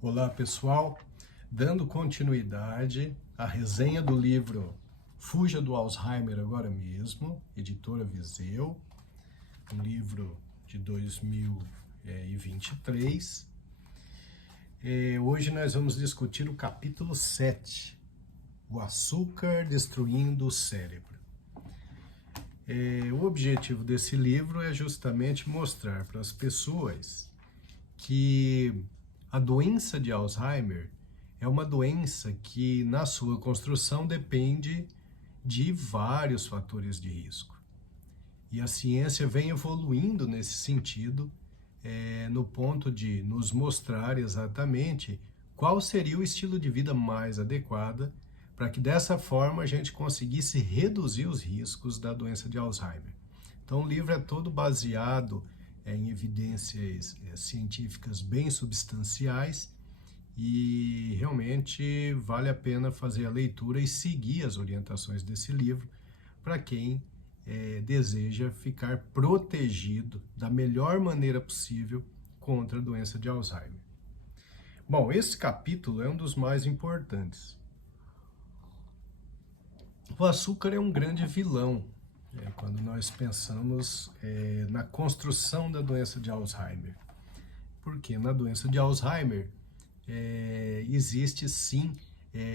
Olá pessoal, dando continuidade à resenha do livro Fuja do Alzheimer Agora Mesmo, editora Viseu, um livro de 2023. Hoje nós vamos discutir o capítulo 7, o açúcar destruindo o cérebro. O objetivo desse livro é justamente mostrar para as pessoas que a doença de Alzheimer é uma doença que, na sua construção, depende de vários fatores de risco. E a ciência vem evoluindo nesse sentido, no ponto de nos mostrar exatamente qual seria o estilo de vida mais adequado para que, dessa forma, a gente conseguisse reduzir os riscos da doença de Alzheimer. Então, o livro é todo baseado em evidências científicas bem substanciais e realmente vale a pena fazer a leitura e seguir as orientações desse livro para quem deseja ficar protegido da melhor maneira possível contra a doença de Alzheimer. Bom, esse capítulo é um dos mais importantes. O açúcar é um grande vilão quando nós pensamos na construção da doença de Alzheimer. Porque na doença de Alzheimer existe sim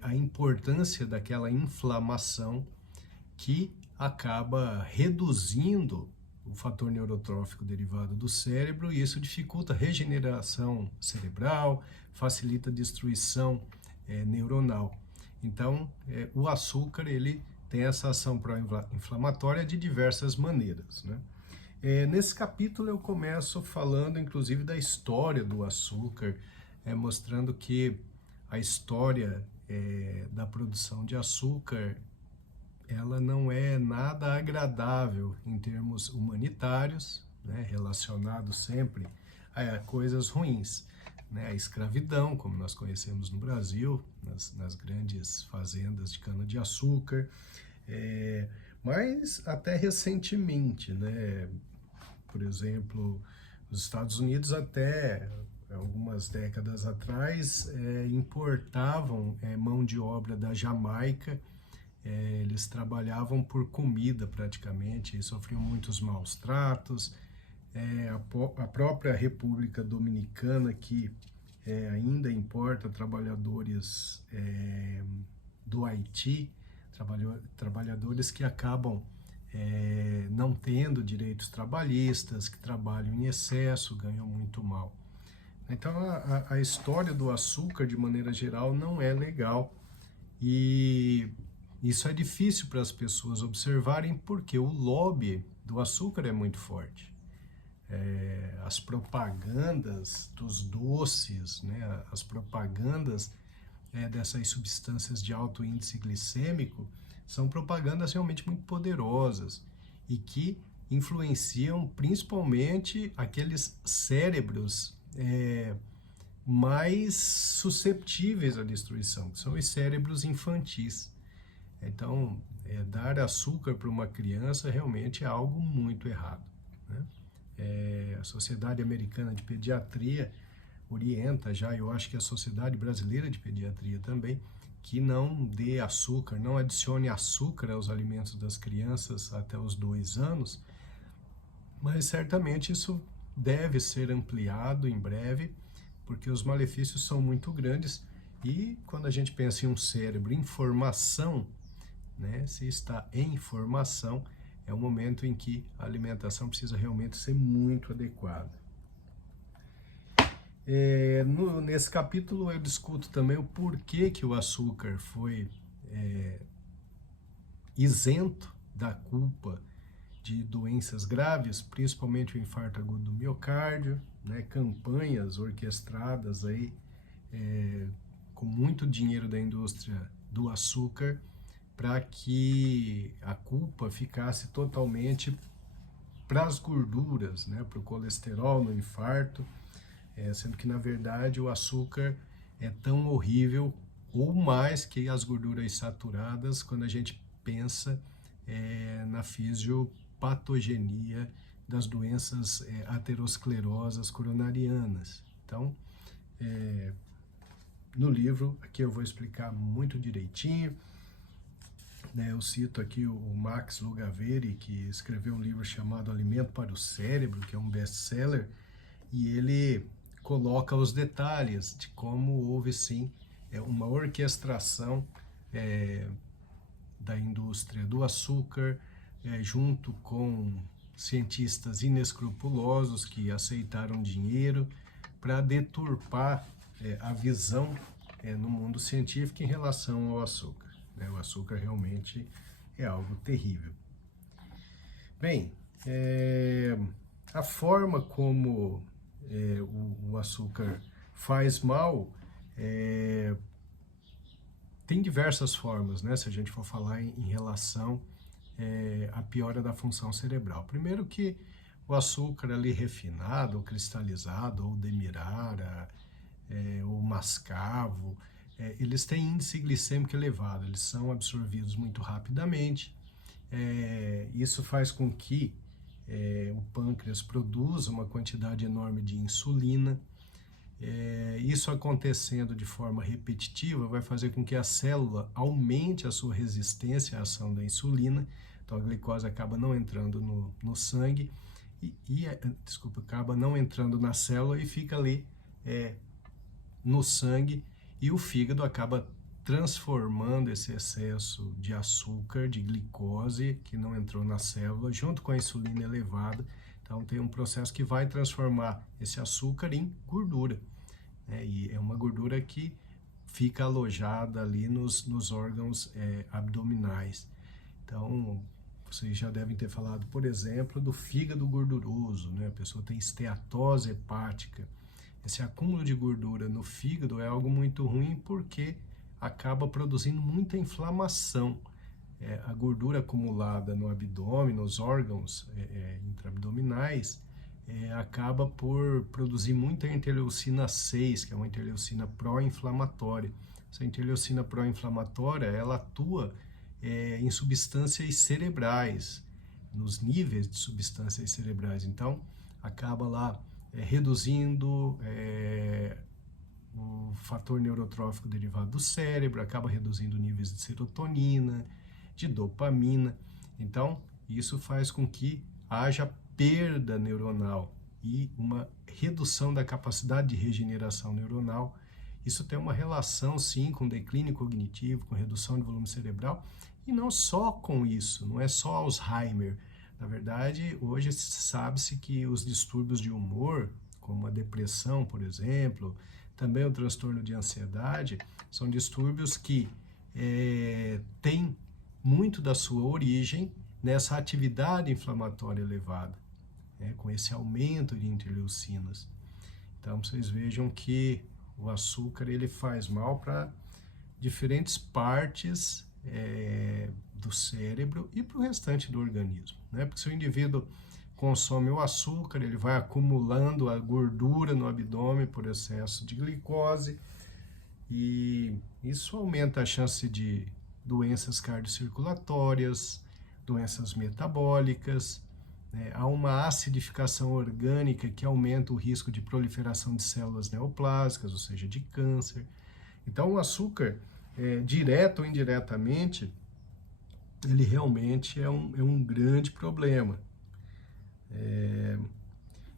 a importância daquela inflamação que acaba reduzindo o fator neurotrófico derivado do cérebro, e isso dificulta a regeneração cerebral, facilita a destruição neuronal. Então, o açúcar ele tem essa ação pró-inflamatória de diversas maneiras, né? Nesse capítulo eu começo falando inclusive da história do açúcar, mostrando que a história da produção de açúcar ela não é nada agradável em termos humanitários, né, relacionado sempre a coisas ruins, né, a escravidão, como nós conhecemos no Brasil, nas grandes fazendas de cana-de-açúcar, mas até recentemente, né, por exemplo, os Estados Unidos até algumas décadas atrás importavam mão de obra da Jamaica. Eles trabalhavam por comida praticamente e sofriam muitos maus tratos. A própria República Dominicana, que ainda importa trabalhadores do Haiti, trabalhadores que acabam não tendo direitos trabalhistas, que trabalham em excesso, ganham muito mal. Então a história do açúcar, de maneira geral, não é legal, e isso é difícil para as pessoas observarem porque o lobby do açúcar é muito forte. As propagandas dos doces, né, as propagandas dessas substâncias de alto índice glicêmico são propagandas realmente muito poderosas e que influenciam principalmente aqueles cérebros mais susceptíveis à destruição, que são os cérebros infantis. Então, dar açúcar para uma criança realmente é algo muito errado, né? A Sociedade Americana de Pediatria orienta já, eu acho que a Sociedade Brasileira de Pediatria também, que não dê açúcar, não adicione açúcar aos alimentos das crianças até os 2 anos, mas certamente isso deve ser ampliado em breve, porque os malefícios são muito grandes, e quando a gente pensa em um cérebro em formação, né, se está em formação, é um momento em que a alimentação precisa realmente ser muito adequada. Nesse capítulo eu discuto também o porquê que o açúcar foi isento da culpa de doenças graves, principalmente o infarto agudo do miocárdio, né, campanhas orquestradas aí, com muito dinheiro da indústria do açúcar, para que a culpa ficasse totalmente para as gorduras, né, para o colesterol no infarto, sendo que, na verdade, o açúcar é tão horrível ou mais que as gorduras saturadas quando a gente pensa na fisiopatogenia das doenças aterosclerosas coronarianas. Então, no livro, aqui eu vou explicar muito direitinho, né? Eu cito aqui o Max Lugavere, que escreveu um livro chamado Alimento para o Cérebro, que é um best-seller, e ele coloca os detalhes de como houve, sim, uma orquestração da indústria do açúcar, junto com cientistas inescrupulosos que aceitaram dinheiro para deturpar a visão no mundo científico em relação ao açúcar. O açúcar realmente é algo terrível. Bem, a forma como o açúcar faz mal tem diversas formas, né? Se a gente for falar em relação à piora da função cerebral. Primeiro que o açúcar ali refinado, ou cristalizado, ou demerara, ou mascavo, eles têm índice glicêmico elevado, eles são absorvidos muito rapidamente. Isso faz com que o pâncreas produza uma quantidade enorme de insulina. Isso acontecendo de forma repetitiva vai fazer com que a célula aumente a sua resistência à ação da insulina, então a glicose acaba não entrando no sangue, acaba não entrando na célula e fica ali no sangue, e o fígado acaba transformando esse excesso de açúcar, de glicose, que não entrou na célula, junto com a insulina elevada. Então tem um processo que vai transformar esse açúcar em gordura, e é uma gordura que fica alojada ali nos órgãos abdominais. Então, vocês já devem ter falado, por exemplo, do fígado gorduroso, né? A pessoa tem esteatose hepática. Esse acúmulo de gordura no fígado é algo muito ruim porque acaba produzindo muita inflamação. A gordura acumulada no abdômen, nos órgãos intraabdominais, acaba por produzir muita interleucina 6, que é uma interleucina pró-inflamatória. Essa interleucina pró-inflamatória, ela atua em substâncias cerebrais, nos níveis de substâncias cerebrais. Então, acaba lá reduzindo o fator neurotrófico derivado do cérebro, acaba reduzindo níveis de serotonina, de dopamina. Então, isso faz com que haja perda neuronal e uma redução da capacidade de regeneração neuronal. Isso tem uma relação, sim, com declínio cognitivo, com redução de volume cerebral, e não só com isso, não é só Alzheimer. Na verdade, hoje sabe-se que os distúrbios de humor, como a depressão, por exemplo, também o transtorno de ansiedade, são distúrbios que têm muito da sua origem nessa atividade inflamatória elevada, com esse aumento de interleucinas. Então, vocês vejam que o açúcar ele faz mal para diferentes partes do cérebro e para o restante do organismo, né? Porque se o indivíduo consome o açúcar, ele vai acumulando a gordura no abdômen por excesso de glicose, e isso aumenta a chance de doenças cardiocirculatórias, doenças metabólicas, há uma acidificação orgânica que aumenta o risco de proliferação de células neoplásicas, ou seja, de câncer. Então, o açúcar, direto ou indiretamente, ele realmente é um grande problema.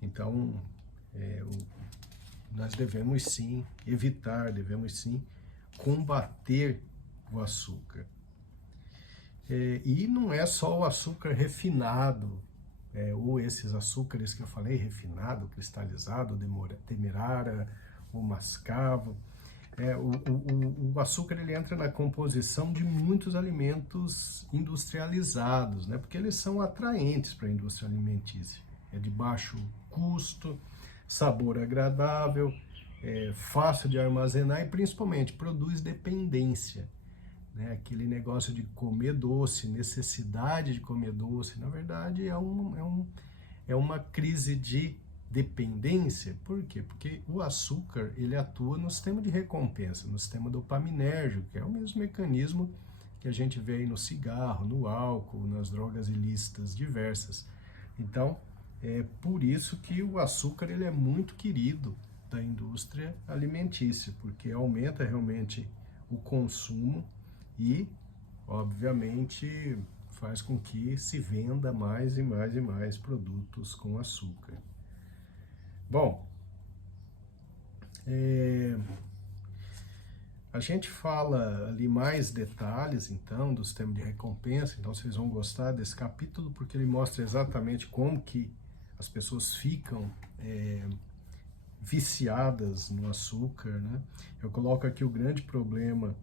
Então, nós devemos sim evitar, devemos sim combater o açúcar. E não é só o açúcar refinado, ou esses açúcares que eu falei, refinado, cristalizado, demerara, ou mascavo. O açúcar ele entra na composição de muitos alimentos industrializados, né? Porque eles são atraentes para a indústria alimentícia. É de baixo custo, sabor agradável, fácil de armazenar e principalmente produz dependência, né? Aquele negócio de comer doce, necessidade de comer doce, na verdade é uma crise de dependência. Por quê? Porque o açúcar ele atua no sistema de recompensa, no sistema dopaminérgico, que é o mesmo mecanismo que a gente vê aí no cigarro, no álcool, nas drogas ilícitas diversas. Então, é por isso que o açúcar ele é muito querido da indústria alimentícia, porque aumenta realmente o consumo e, obviamente, faz com que se venda mais e mais e mais produtos com açúcar. Bom, a gente fala ali mais detalhes, então, do sistema de recompensa, então vocês vão gostar desse capítulo, porque ele mostra exatamente como que as pessoas ficam viciadas no açúcar, né? Eu coloco aqui o grande problema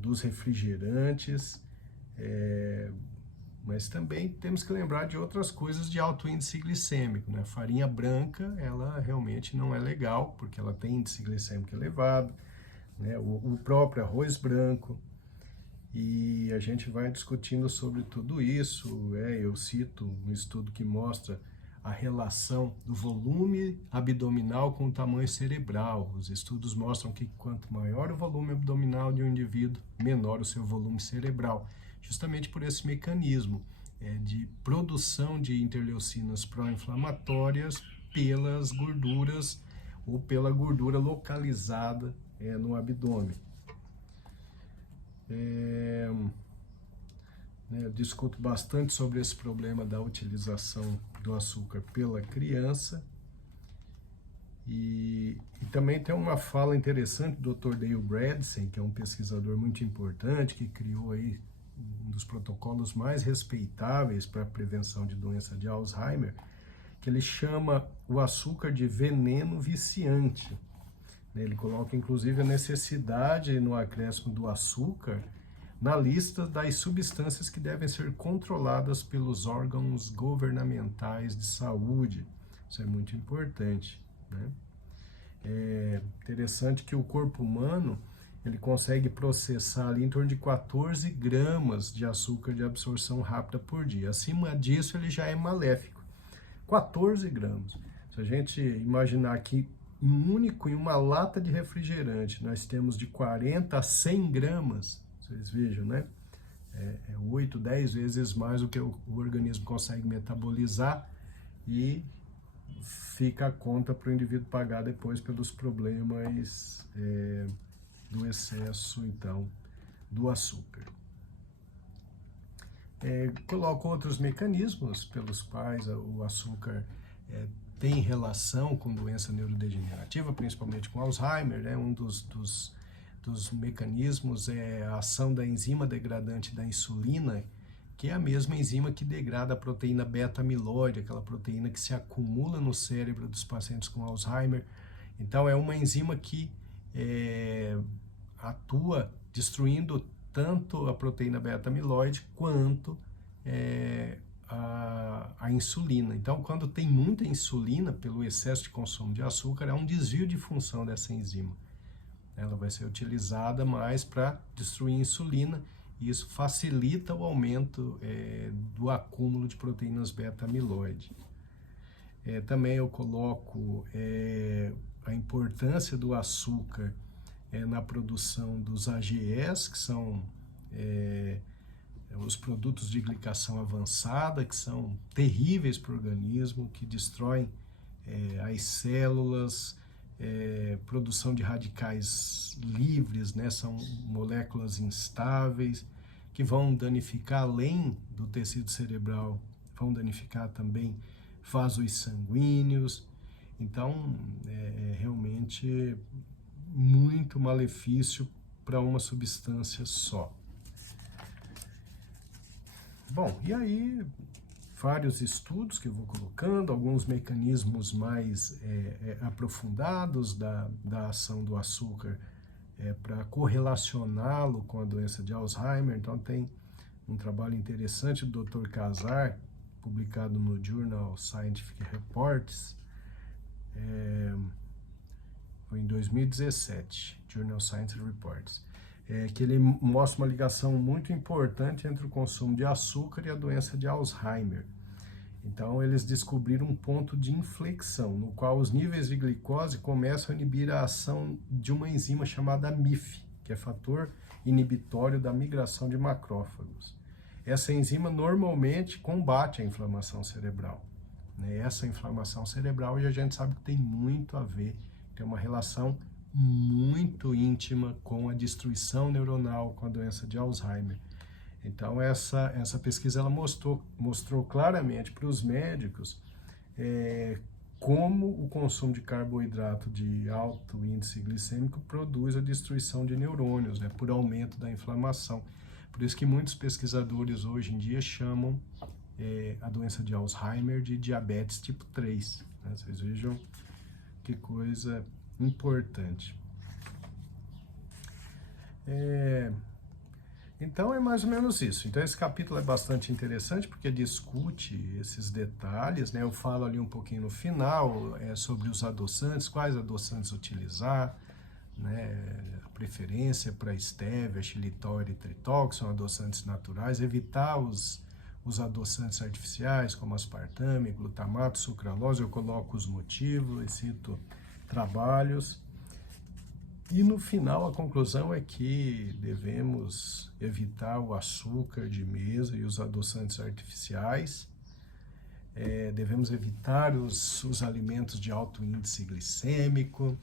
dos refrigerantes, mas também temos que lembrar de outras coisas de alto índice glicêmico, né? Farinha branca, ela realmente não é legal, porque ela tem índice glicêmico elevado, né? O próprio arroz branco, e a gente vai discutindo sobre tudo isso. Eu cito um estudo que mostra a relação do volume abdominal com o tamanho cerebral. Os estudos mostram que quanto maior o volume abdominal de um indivíduo, menor o seu volume cerebral, justamente por esse mecanismo de produção de interleucinas pró-inflamatórias pelas gorduras ou pela gordura localizada no abdômen. Eu discuto bastante sobre esse problema da utilização do açúcar pela criança. E também tem uma fala interessante do Dr. Dale Bredesen, que é um pesquisador muito importante, que criou aí um dos protocolos mais respeitáveis para a prevenção de doença de Alzheimer, que ele chama o açúcar de veneno viciante. Ele coloca, inclusive, a necessidade no acréscimo do açúcar na lista das substâncias que devem ser controladas pelos órgãos governamentais de saúde. Isso é muito importante, né? É interessante que o corpo humano ele consegue processar ali em torno de 14 gramas de açúcar de absorção rápida por dia. Acima disso, ele já é maléfico. 14 gramas. Se a gente imaginar que em uma lata de refrigerante nós temos de 40 a 100 gramas, vocês vejam, né? 8, 10 vezes mais do que o organismo consegue metabolizar, e fica a conta para o indivíduo pagar depois pelos problemas do excesso, então, do açúcar. Coloco outros mecanismos pelos quais o açúcar tem relação com doença neurodegenerativa, principalmente com Alzheimer, né? Um dos mecanismos é a ação da enzima degradante da insulina, que é a mesma enzima que degrada a proteína beta-amiloide, aquela proteína que se acumula no cérebro dos pacientes com Alzheimer. Então, é uma enzima que atua destruindo tanto a proteína beta-amiloide quanto a insulina. Então, quando tem muita insulina pelo excesso de consumo de açúcar, há um desvio de função dessa enzima. Ela vai ser utilizada mais para destruir a insulina, e isso facilita o aumento do acúmulo de proteínas beta-amiloide. Também eu coloco a importância do açúcar na produção dos AGEs, que são os produtos de glicação avançada, que são terríveis para o organismo, que destroem as células, produção de radicais livres, né? São moléculas instáveis que vão danificar, além do tecido cerebral, vão danificar também vasos sanguíneos. Então, realmente muito malefício para uma substância só. Bom, e aí vários estudos que eu vou colocando, alguns mecanismos mais aprofundados da ação do açúcar para correlacioná-lo com a doença de Alzheimer. Então tem um trabalho interessante do Dr. Kazar, publicado no Journal Scientific Reports, foi em 2017, Journal Science Reports, que ele mostra uma ligação muito importante entre o consumo de açúcar e a doença de Alzheimer. Então, eles descobriram um ponto de inflexão, no qual os níveis de glicose começam a inibir a ação de uma enzima chamada MIF, que é fator inibitório da migração de macrófagos. Essa enzima normalmente combate a inflamação cerebral, né, essa inflamação cerebral, e a gente sabe que tem muito a ver, tem uma relação muito íntima com a destruição neuronal, com a doença de Alzheimer. Então, essa pesquisa ela mostrou claramente para os médicos como o consumo de carboidrato de alto índice glicêmico produz a destruição de neurônios, né, por aumento da inflamação. Por isso que muitos pesquisadores hoje em dia chamam a doença de Alzheimer de diabetes tipo 3. Né? Vocês vejam que coisa importante. Então é mais ou menos isso. Então esse capítulo é bastante interessante porque discute esses detalhes, né? Eu falo ali um pouquinho no final sobre os adoçantes, quais adoçantes utilizar, né? A preferência para estévia, xilitol, eritritol, que são adoçantes naturais, evitar os adoçantes artificiais, como aspartame, glutamato, sucralose. Eu coloco os motivos e cito trabalhos. E no final a conclusão é que devemos evitar o açúcar de mesa e os adoçantes artificiais, devemos evitar os alimentos de alto índice glicêmico,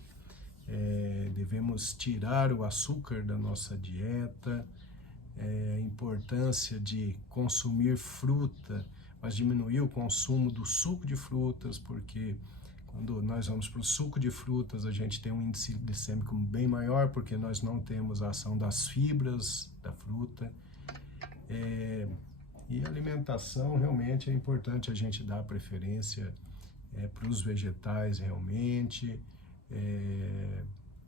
devemos tirar o açúcar da nossa dieta, a importância de consumir fruta, mas diminuir o consumo do suco de frutas, porque quando nós vamos para o suco de frutas, a gente tem um índice glicêmico bem maior, porque nós não temos a ação das fibras da fruta. E alimentação, realmente é importante a gente dar preferência para os vegetais, realmente,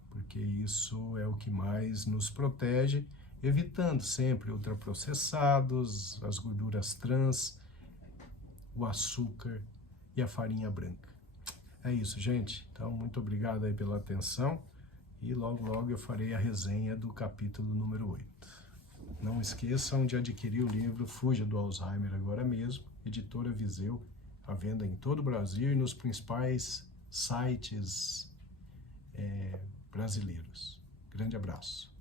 porque isso é o que mais nos protege, evitando sempre ultraprocessados, as gorduras trans, o açúcar e a farinha branca. É isso, gente. Então, muito obrigado aí pela atenção e logo eu farei a resenha do capítulo número 8. Não esqueçam de adquirir o livro Fuja do Alzheimer agora mesmo, editora Viseu, à venda em todo o Brasil e nos principais sites brasileiros. Grande abraço.